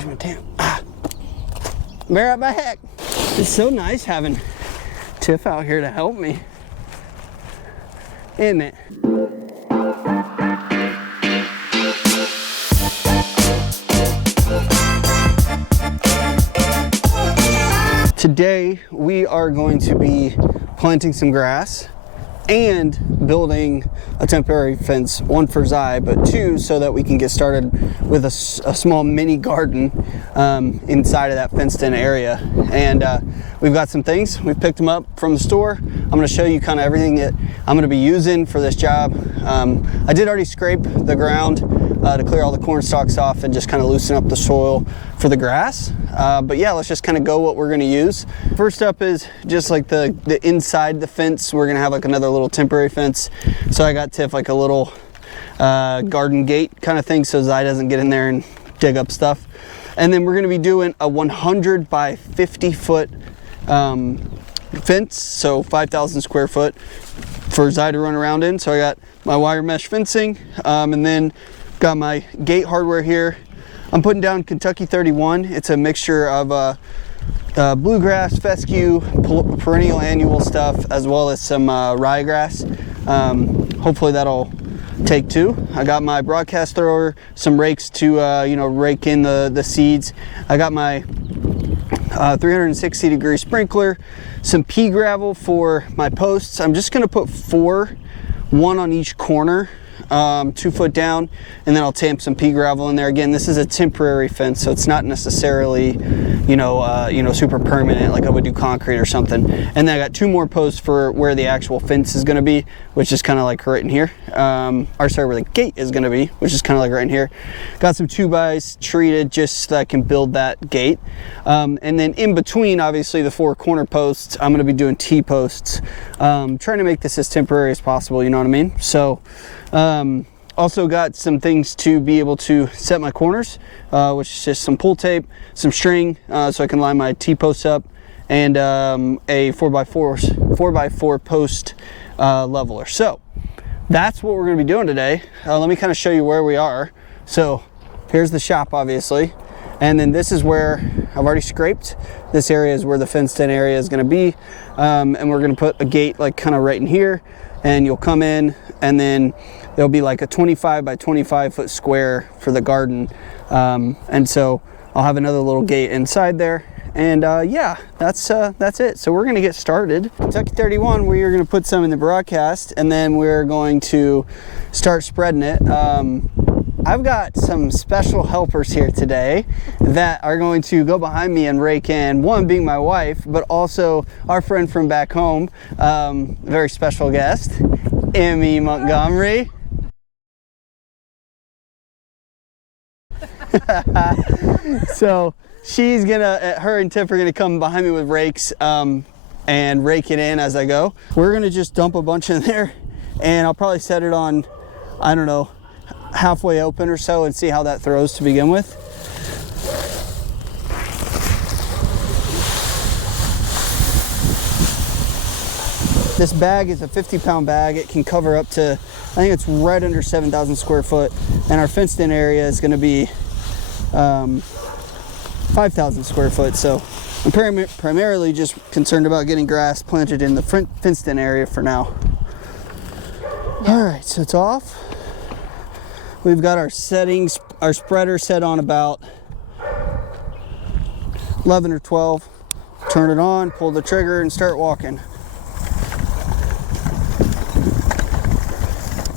where's my tam? Ah. Be right back. It's so nice having Tiff out here to help me, isn't it? Today we are going to be planting some grass and building a temporary fence, one for Zai, but two so that we can get started with a small mini garden inside of that fenced in area. And we've got some things, we've picked them up from the store. I'm gonna show you kind of everything that I'm gonna be using for this job. I did already scrape the ground to clear all the corn stalks off and just kind of loosen up the soil for the grass. But yeah, let's just kind of go what we're gonna use. First up is just like the inside the fence. We're gonna have like another little temporary fence. So I got Tiff like a little garden gate kind of thing so Zai doesn't get in there and dig up stuff. And then we're gonna be doing a 100 by 50 foot fence, so 5,000 square foot for Zai to run around in. So I got my wire mesh fencing, and then got my gate hardware here. I'm putting down Kentucky 31. It's a mixture of bluegrass, fescue, perennial annual stuff, as well as some ryegrass. Hopefully that'll take two. I got my broadcast thrower, some rakes to you know, rake in the seeds. I got my 360 degree sprinkler, some pea gravel for my posts. I'm just gonna put four, one on each corner, 2 foot down, and then I'll tamp some pea gravel in there. Again, this is a temporary fence, so it's not necessarily, you know, super permanent like I would do concrete or something. And then I got 2 more posts for where the actual fence is going to be, which is kind of like right in here. Or sorry, where the gate is going to be, which is kind of like right in here. Got some 2x treated just so that I can build that gate. And then in between, obviously, the 4 corner posts, I'm going to be doing T-posts, trying to make this as temporary as possible, you know what I mean? So also got some things to be able to set my corners, which is just some pull tape, some string, so I can line my T-posts up, and a 4x4 post leveler. So that's what we're going to be doing today. Let me kind of show you where we are. So here's the shop, obviously, and then this is where I've already scraped. This area is where the fenced in area is going to be, and we're going to put a gate like kind of right in here, and you'll come in, and then there'll be like a 25 by 25 foot square for the garden. And so I'll have another little gate inside there. And yeah, that's it. So we're gonna get started. Kentucky 31, we are gonna put some in the broadcast, and then we're going to start spreading it. I've got some special helpers here today that are going to go behind me and rake in, one being my wife, but also our friend from back home, very special guest, Emmy Montgomery. So she's gonna, her and Tiff are gonna come behind me with rakes and rake it in as I go. We're gonna just dump a bunch in there, and I'll probably set it on, I don't know, halfway open or so, and see how that throws to begin with. This bag is a 50-pound bag. It can cover up to, I think it's right under 7,000 square foot, and our fenced in area is going to be 5,000 square foot. So I'm primarily just concerned about getting grass planted in the fenced in area for now. All right, so it's off. We've got our settings, our spreader set on about 11 or 12. Turn it on, pull the trigger, and start walking.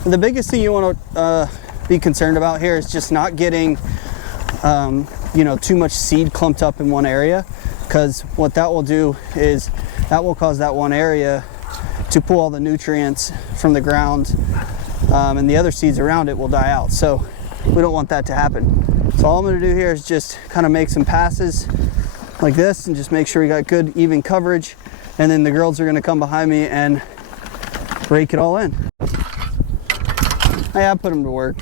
The biggest thing you want to be concerned about here is just not getting, you know, too much seed clumped up in one area, because what that will do is that will cause that one area to pull all the nutrients from the ground, and the other seeds around it will die out. So we don't want that to happen. So all I'm going to do here is just kind of make some passes like this and just make sure we got good even coverage, and then the girls are going to come behind me and rake it all in. I put them to work.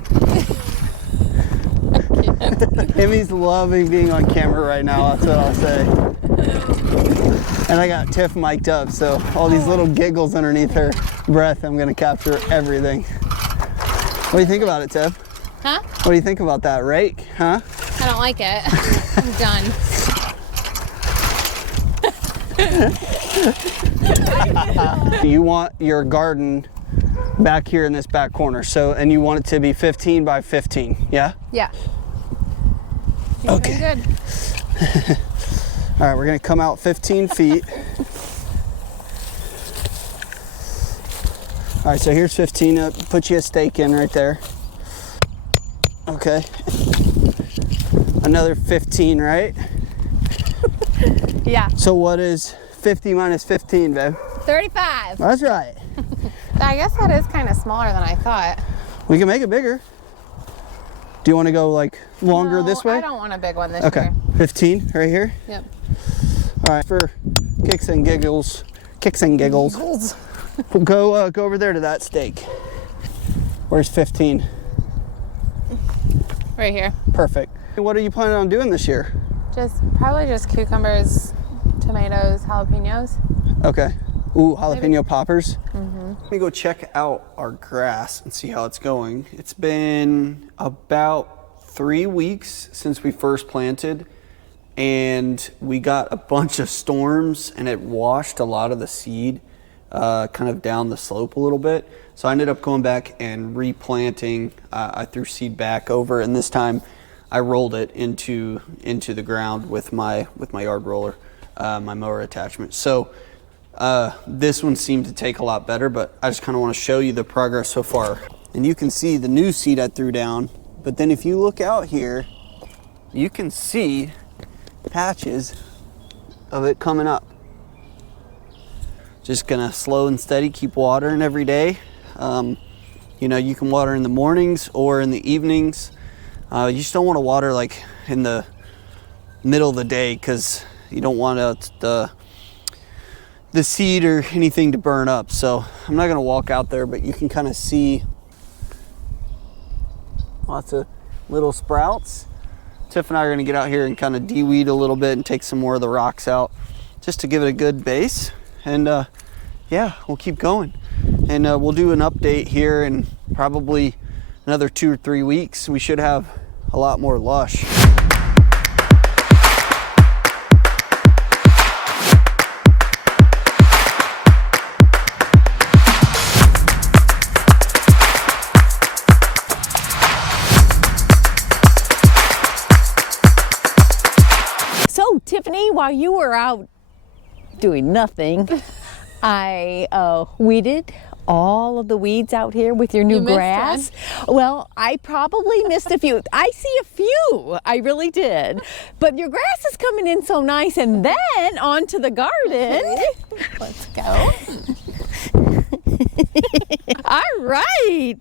Emmy's loving being on camera right now, that's what I'll say. And I got Tiff mic'd up, so all these little giggles underneath her breath, I'm gonna capture everything. What do you think about it, Tiff? Huh? What do you think about that rake, huh? I don't like it. I'm done. You want your garden back here in this back corner, so, and you want it to be 15 by 15, yeah? Yeah. Okay. Good. All right, we're gonna come out 15 feet. All right, so here's 15, put you a stake in right there. Okay. Another 15, right? Yeah. So what is 50 minus 15, babe? 35. That's right. I guess that is kind of smaller than I thought. We can make it bigger. Do you want to go like longer No, this way? I don't want a big one this Okay, year. 15 right here. Yep. All right, for kicks and giggles, we'll go over there to that stake. Where's 15? Right here. Perfect. What are you planning on doing this year? Probably just cucumbers, tomatoes, jalapenos. Okay. Ooh, jalapeno Maybe. poppers. Let me go check out our grass and see how it's going. It's been about 3 weeks since we first planted, and we got a bunch of storms and it washed a lot of the seed kind of down the slope a little bit. So I ended up going back and replanting. I threw seed back over, and this time I rolled it into the ground with my yard roller, my mower attachment. So this one seemed to take a lot better, but I just kind of want to show you the progress so far. And you can see the new seed I threw down, but then if you look out here, you can see patches of it coming up. Just gonna slow and steady, keep watering every day. You know, you can water in the mornings or in the evenings. You just don't want to water like in the middle of the day, because you don't want the seed or anything to burn up. So I'm not gonna walk out there, but you can kind of see lots of little sprouts. Tiff and I are gonna get out here and kind of de-weed a little bit and take some more of the rocks out just to give it a good base. And yeah, we'll keep going. And we'll do an update here in probably another 2 or 3 weeks. We should have a lot more lush. So, Tiffany, while you were out doing nothing, I weeded all of the weeds out here with your new You missed grass. Well, I probably missed a few. I see a few. I really did. But your grass is coming in so nice. And then onto the garden. Let's go. All right.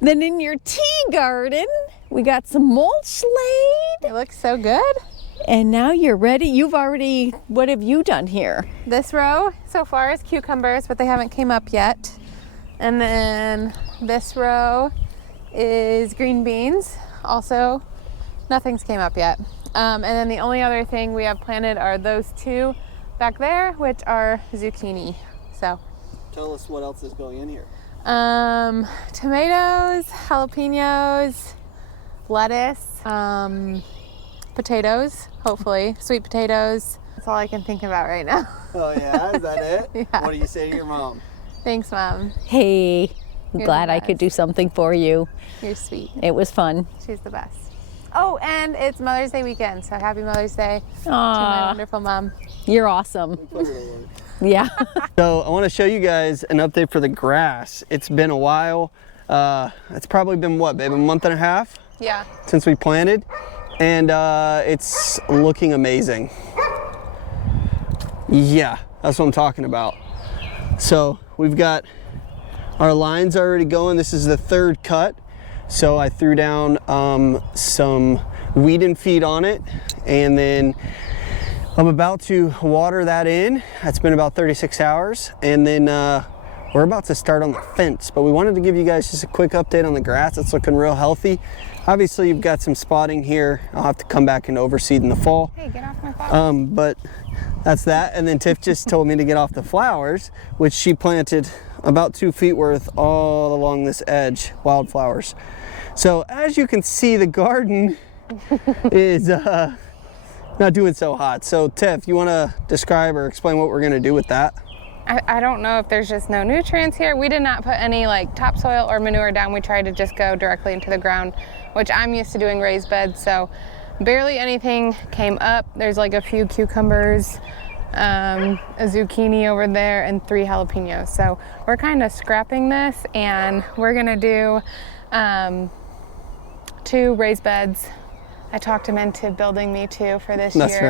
Then in your tea garden, we got some mulch laid. It looks so good. And now you're ready. What have you done here? This row so far is cucumbers, but they haven't came up yet. And then this row is green beans. Also, nothing's came up yet. And then the only other thing we have planted are those two back there, which are zucchini. So, Tell us what else is going in here. tomatoes, jalapenos, lettuce, potatoes, hopefully, sweet potatoes. That's all I can think about right now. Oh yeah, is that it? Yeah. What do you say to your mom? Thanks, Mom. Hey, I'm You're glad the I could best. do something for you. You're sweet. It was fun. She's the best. Oh, and it's Mother's Day weekend, so happy Mother's Day to my Aw, wonderful mom. you're awesome. Yeah. So I want to show you guys an update for the grass. It's been a while. It's probably been what, babe, a month and a half Yeah. since we planted, and it's looking amazing. Yeah, that's what I'm talking about. So we've got our lines already going. This is the third cut. So I threw down some weed and feed on it, and then I'm about to water that in. It's been about 36 hours, and then we're about to start on the fence. But we wanted to give you guys just a quick update on the grass. It's looking real healthy. Obviously, you've got some spotting here. I'll have to come back and overseed in the fall. Hey, get off my phone. But that's that. And then Tiff just told me to get off the flowers, which she planted about 2 feet worth all along this edge, wildflowers. So as you can see, the garden is not doing so hot. So Tiff, you want to describe or explain what we're going to do with that? I don't know if there's just no nutrients here. We did not put any like topsoil or manure down. We tried to just go directly into the ground, which I'm used to doing raised beds, so barely anything came up. There's like a few cucumbers, a zucchini over there, and 3 jalapenos. So we're kind of scrapping this, and we're gonna do 2 raised beds. I talked him into building me 2 for this year. That's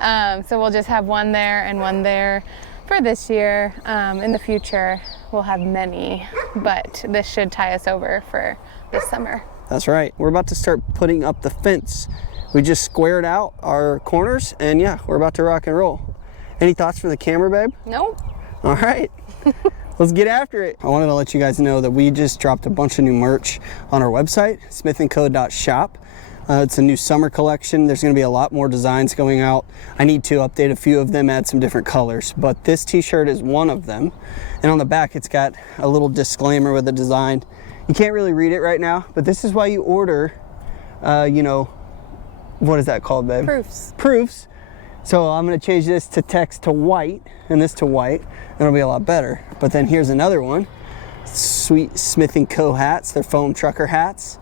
right. So we'll just have 1 there and 1 there for this year. In the future, we'll have many, but this should tie us over for this summer. That's right. We're about to start putting up the fence. We just squared out our corners, and yeah, we're about to rock and roll. Any thoughts for the camera, babe? Nope. All right. Let's get after it. I wanted to let you guys know that we just dropped a bunch of new merch on our website, smith&co.shop. It's a new summer collection. There's going to be a lot more designs going out. I need to update a few of them, add some different colors, but this t-shirt is one of them. And on the back, it's got a little disclaimer with a design. You can't really read it right now, but this is why you order, you know, what is that called, babe? Proofs. Proofs. So I'm going to change this to text to white and this to white, and it'll be a lot better. But then here's another one. Sweet Smith&Co hats. They're foam trucker hats.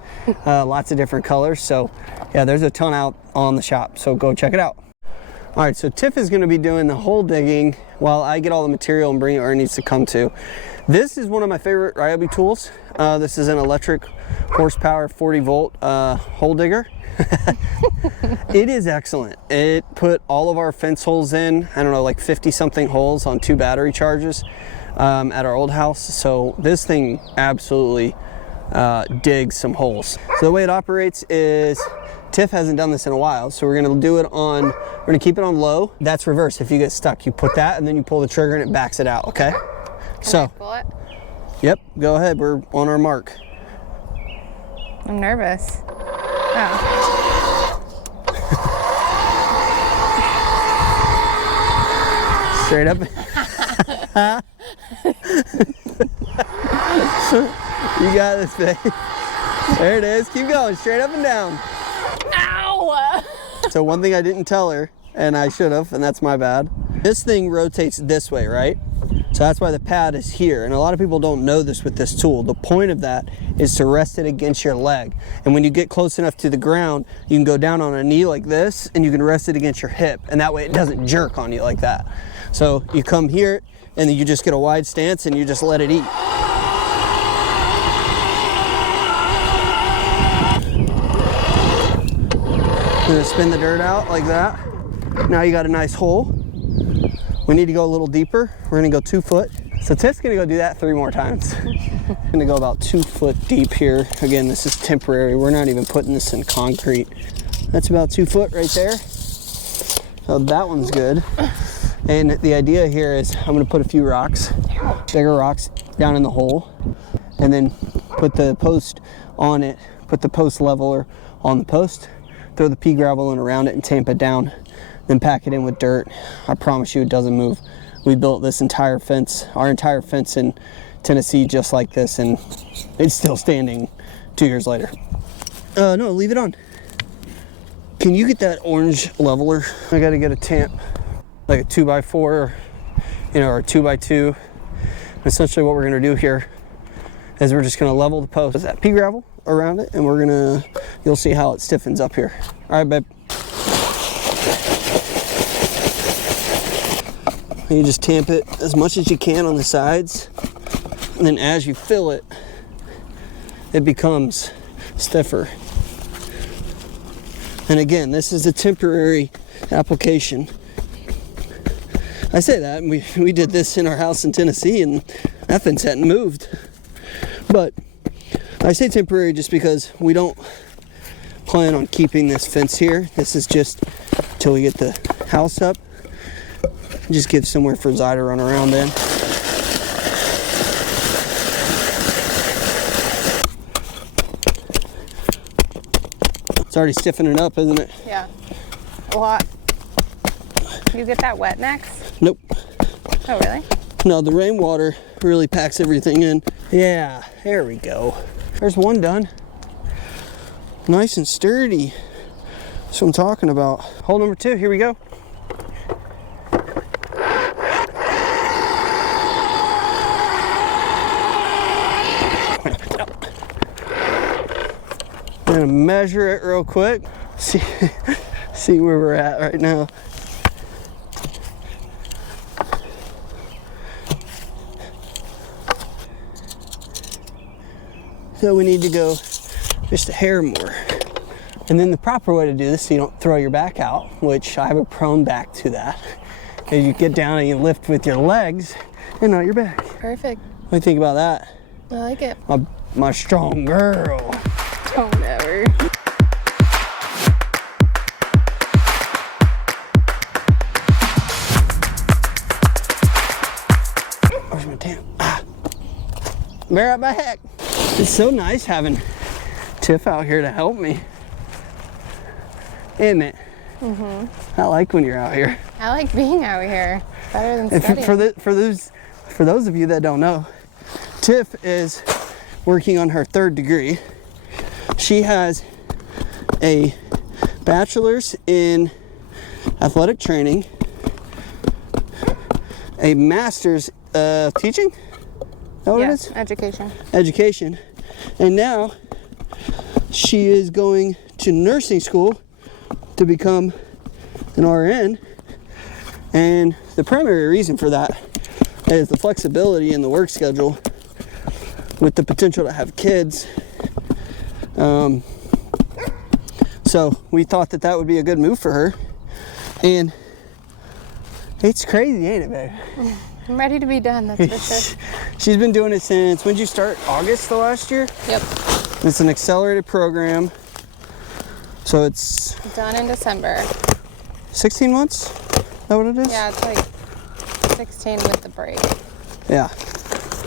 Lots of different colors. So yeah, there's a ton out on the shop, so go check it out. All right, so Tiff is going to be doing the hole digging while I get all the material and bring it where it needs to come to. This is one of my favorite Ryobi tools. This is an electric horsepower 40 volt hole digger. It is excellent. It put all of our fence holes in, I don't know, like 50 something holes on 2 battery charges at our old house. So this thing absolutely digs some holes. So the way it operates is, Tiff hasn't done this in a while, so we're gonna do it on, we're gonna keep it on low. That's reverse. If you get stuck, you put that and then you pull the trigger and it backs it out, okay? Can I pull it? Yep, go ahead, we're on our mark. I'm nervous. Oh. Straight up. You got this, babe. There it is. Keep going, straight up and down. Ow! So one thing I didn't tell her, and I should have, and that's my bad. This thing rotates this way, right? So that's why the pad is here. And a lot of people don't know this with this tool. The point of that is to rest it against your leg. And when you get close enough to the ground, you can go down on a knee like this, and you can rest it against your hip. And that way it doesn't jerk on you like that. So you come here, and then you just get a wide stance, and you just let it eat. I'm gonna spin the dirt out like that. Now you got a nice hole. We need to go a little deeper. We're gonna go 2 foot. So Tiff's gonna go do that 3 more times. I'm gonna go about 2 foot deep here. Again, this is temporary. We're not even putting this in concrete. That's about 2 foot right there. So that one's good. And the idea here is I'm gonna put a few rocks, bigger rocks down in the hole, and then put the post on it, put the post leveler on the post, throw the pea gravel in around it and tamp it down, then pack it in with dirt. I promise you it doesn't move. We built this entire fence, our entire fence in Tennessee just like this, and it's still standing 2 years later. No, leave it on. Can you get that orange leveler? I gotta get a tamp, like a 2x4, you know, or a 2x2. Essentially what we're gonna do here is we're just gonna level the post with that pea gravel around it, and we're gonna, you'll see how it stiffens up here. All right, babe. You just tamp it as much as you can on the sides, and then as you fill it, it becomes stiffer. And again, this is a temporary application. I say that, and we did this in our house in Tennessee, and that fence hadn't moved. But I say temporary just because we don't plan on keeping this fence here. This is just until we get the house up. Just give somewhere for Zai to run around in. It's already stiffening up, isn't it? Yeah. A lot. You get that wet next? Nope. Oh, really? No, the rainwater really packs everything in. Yeah, there we go. There's one done. Nice and sturdy. That's what I'm talking about. Hole number 2, here we go. I'm gonna measure it real quick. See where we're at right now. So we need to go just a hair more. And then the proper way to do this so you don't throw your back out, which I have a prone back to that, is you get down and you lift with your legs and not your back. Perfect. What do you think about that? I like it. My strong girl. Don't ever. Where's my tam? Bear up my heck. It's so nice having Tiff out here to help me. Isn't it? Mm-hmm. I like when you're out here. I like being out here. Better than studying. For those of you that don't know, Tiff is working on her 3rd degree. She has a bachelor's in athletic training, a master's teaching. Is that what it is? Education. Education. And now she is going to nursing school to become an RN. And the primary reason for that is the flexibility in the work schedule with the potential to have kids. So we thought that that would be a good move for her. And it's crazy, ain't it, babe? I'm ready to be done, that's for sure. She's been doing it since, when did you start? August of last year? Yep. It's an accelerated program. So it's Done in December. 16 months? Is that what it is? Yeah, it's like 16 with the break. Yeah.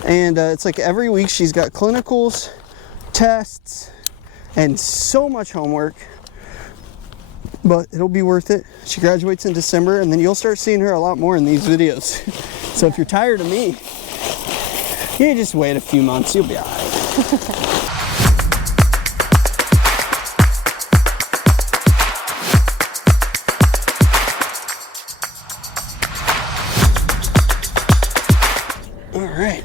And it's like every week she's got clinicals, tests, and so much homework. But it'll be worth it. She graduates in December, and then you'll start seeing her a lot more in these videos. So if you're tired of me, you just wait a few months, you'll be all right. All right,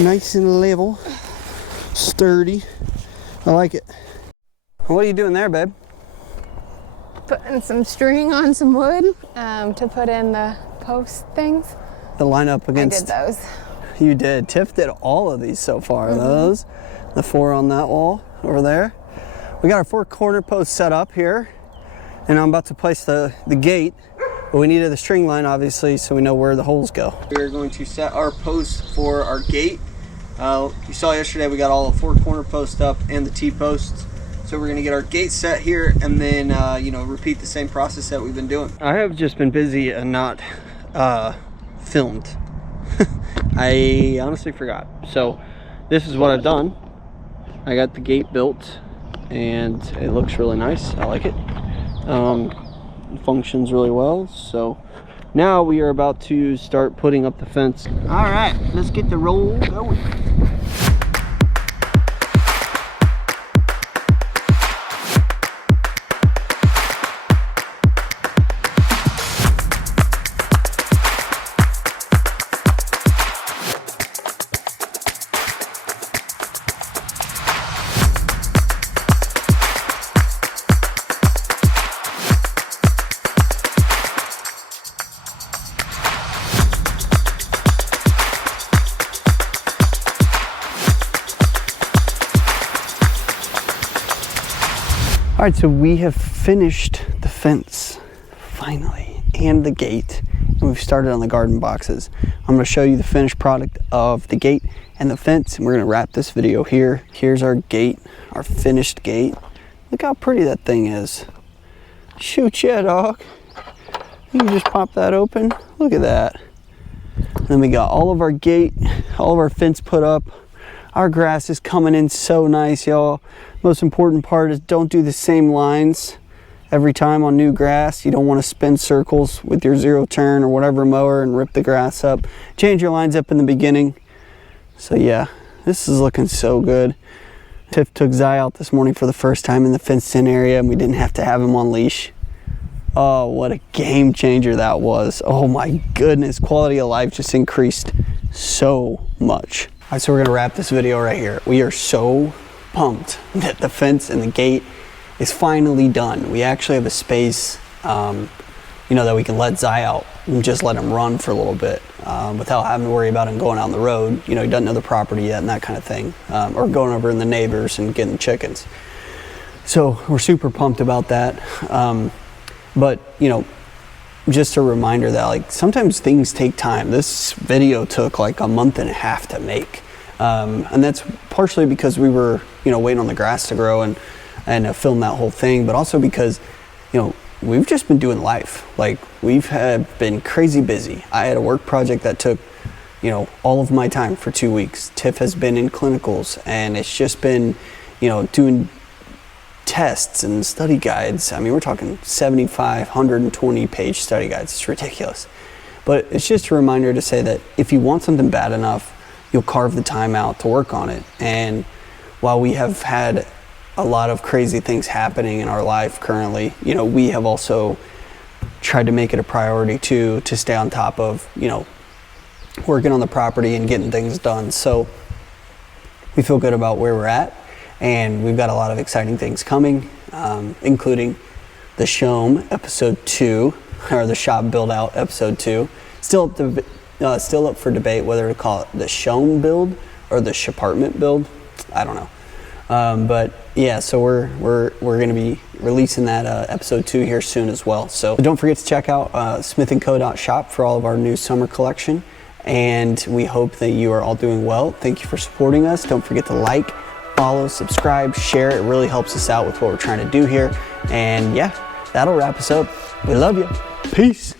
nice and level, sturdy. I like it. What are you doing there, babe? Putting some string on some wood to put in the post things. The line up against. I did those. You did. Tiff did all of these so far. Those, the 4 on that wall over there. We got our 4 corner posts set up here, and I'm about to place the gate, but we needed the string line obviously so we know where the holes go. We're going to set our posts for our gate. You saw yesterday we got all the 4 corner posts up and the T-posts. So we're gonna get our gate set here and then repeat the same process that we've been doing. I have just been busy and not filmed. I honestly forgot. So this is what I've done. I got the gate built and it looks really nice. I like it. It functions really well. So now we are about to start putting up the fence. All right, let's get the roll going. All right, so we have finished the fence, finally, and the gate, and we've started on the garden boxes. I'm gonna show you the finished product of the gate and the fence, and we're gonna wrap this video here. Here's our gate, our finished gate. Look how pretty that thing is. Shoot ya, dog. You can just pop that open. Look at that. And then we got all of our gate, all of our fence put up. Our grass is coming in so nice, y'all. Most important part is don't do the same lines every time on new grass. You don't want to spin circles with your 0 turn or whatever mower and rip the grass up. Change your lines up in the beginning. So yeah, this is looking so good. Tiff took Zai out this morning for the first time in the fenced-in area, and we didn't have to have him on leash. Oh, what a game changer that was. Oh my goodness, quality of life just increased so much. All right, so we're gonna wrap this video right here. We are so pumped that the fence and the gate is finally done. We actually have a space, you know, that we can let Zai out and just let him run for a little bit without having to worry about him going on the road. You know, he doesn't know the property yet and that kind of thing, or going over in the neighbors and getting chickens. So we're super pumped about that. But, you know, just a reminder that like sometimes things take time. This video took like a month and a half to make. And that's partially because we were, you know, waiting on the grass to grow and film that whole thing, but also because, you know, we've just been doing life. Like we've been crazy busy. I had a work project that took, you know, all of my time for 2 weeks. Tiff has been in clinicals, and it's just been, you know, doing tests and study guides. I mean, we're talking 75, 120 page study guides. It's ridiculous. But it's just a reminder to say that if you want something bad enough, you'll carve the time out to work on it. And while we have had a lot of crazy things happening in our life currently, you know, we have also tried to make it a priority to stay on top of, you know, working on the property and getting things done. So we feel good about where we're at, and we've got a lot of exciting things coming, including the Shome episode 2, or the shop build out episode 2. Still up for debate whether to call it the Shome build or the Shapartment build. I don't know. But yeah, so we're going to be releasing that episode 2 here soon as well. So don't forget to check out Smith&Co.shop for all of our new summer collection. And we hope that you are all doing well. Thank you for supporting us. Don't forget to like, follow, subscribe, share. It really helps us out with what we're trying to do here. And yeah, that'll wrap us up. We love you. Peace.